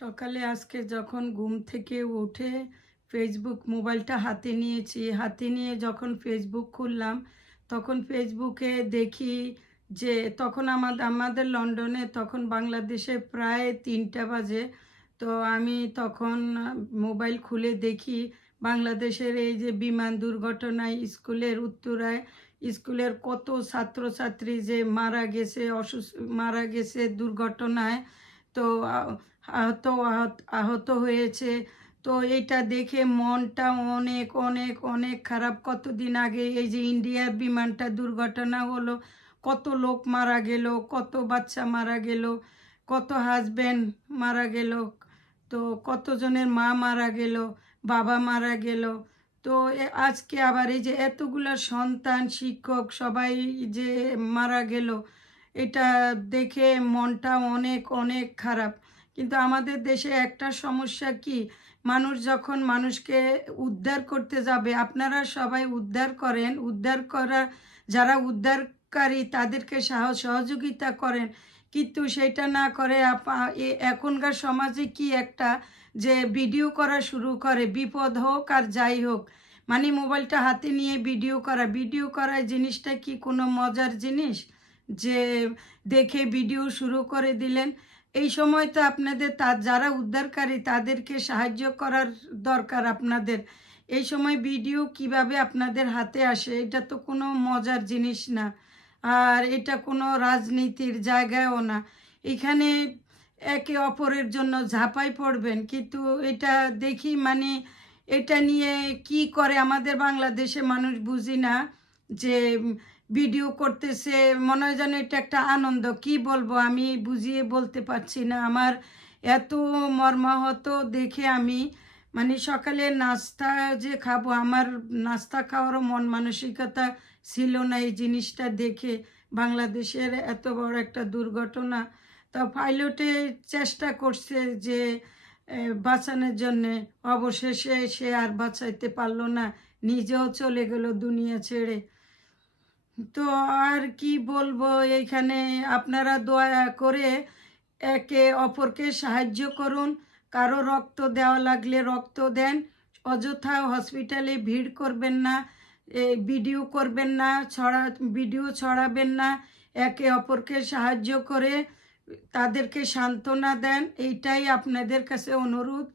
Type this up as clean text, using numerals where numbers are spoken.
সকালে আজকে যখন ঘুম থেকে উঠে ফেসবুক মোবাইলটা হাতে নিয়েছি, হাতে নিয়ে যখন ফেসবুক খুললাম, তখন ফেসবুকে দেখি যে তখন আমাদের লন্ডনে তখন বাংলাদেশে প্রায় ৩টা বাজে। তো আমি তখন মোবাইল খুলে দেখি বাংলাদেশের এই যে বিমান দুর্ঘটনায় স্কুলের উত্তরায় স্কুলের কত ছাত্রছাত্রী যে মারা গেছে দুর্ঘটনায়। তো আহত হয়েছে। তো এটা দেখে মনটা অনেক অনেক অনেক খারাপ। কতদিন আগে এই যে ইন্ডিয়ার বিমানটা দুর্ঘটনা হলো, কত লোক মারা গেল, কত বাচ্চা মারা গেল, কত হাজব্যান্ড মারা গেল, তো কতজনের মা মারা গেল, বাবা মারা গেল। তো আজকে আবার এই যে এতগুলা সন্তান, শিক্ষক সবাই যে মারা গেল, এটা দেখে মনটা অনেক অনেক খারাপ। কিন্তু আমাদের দেশে একটা সমস্যা কি, মানুষ যখন মানুষকে উদ্ধার করতে যাবে, আপনারা সবাই উদ্ধার করেন, উদ্ধার করা যারা উদ্ধারকারী তাদেরকে সহযোগিতা করেন, কিন্তু সেটা না করে এখনকার সমাজে কি একটা যে ভিডিও করা শুরু করে, বিপদ হোক আর যাই হোক, মানে মোবাইলটা হাতে নিয়ে ভিডিও করা জিনিসটা কি কোনো মজার জিনিস যে দেখে ভিডিও শুরু করে দিলেন? এই সময় তো আপনাদের যারা উদ্ধারকারী তাদেরকে সাহায্য করার দরকার আপনাদের। এই সময় ভিডিও কিভাবে আপনাদের হাতে আসে? এটা তো কোনো মজার জিনিস না, আর এটা কোনো রাজনীতির জায়গায়ও না। এখানে একে অপরের জন্য ঝাঁপাই পড়বেন, কিন্তু এটা দেখি মানে এটা নিয়ে কি করে আমাদের বাংলাদেশে মানুষ বুঝি না যে ভিডিও করতেছে, মনে হয় যেন এটা একটা আনন্দ। কি বলবো, আমি বুঝিয়ে বলতে পারছি না। আমার এত মর্মাহত দেখে আমি মানে সকালে নাস্তা যে খাবো, আমার নাস্তা খাওয়ারও মন মানসিকতা ছিল না এই জিনিসটা দেখে। বাংলাদেশের এত বড় একটা দুর্ঘটনা, তা পাইলটে চেষ্টা করছে যে বাঁচানোর জন্যে, অবশেষে সে আর বাঁচাইতে পারলো না, নিজেও চলে গেল দুনিয়া ছেড়ে। তো আর কি বলবো, এইখানে আপনারা দয়া করে একে অপরকে সাহায্য করুন। কারো রক্ত দেওয়া লাগলে রক্ত দেন, অযথা হসপিটালে ভিড় করবেন না, ভিডিও করবেন না, ভিডিও ছড়াবেন না। একে অপরকে সাহায্য করে তাদেরকে সান্ত্বনা দেন, এইটাই আপনাদের কাছে অনুরোধ।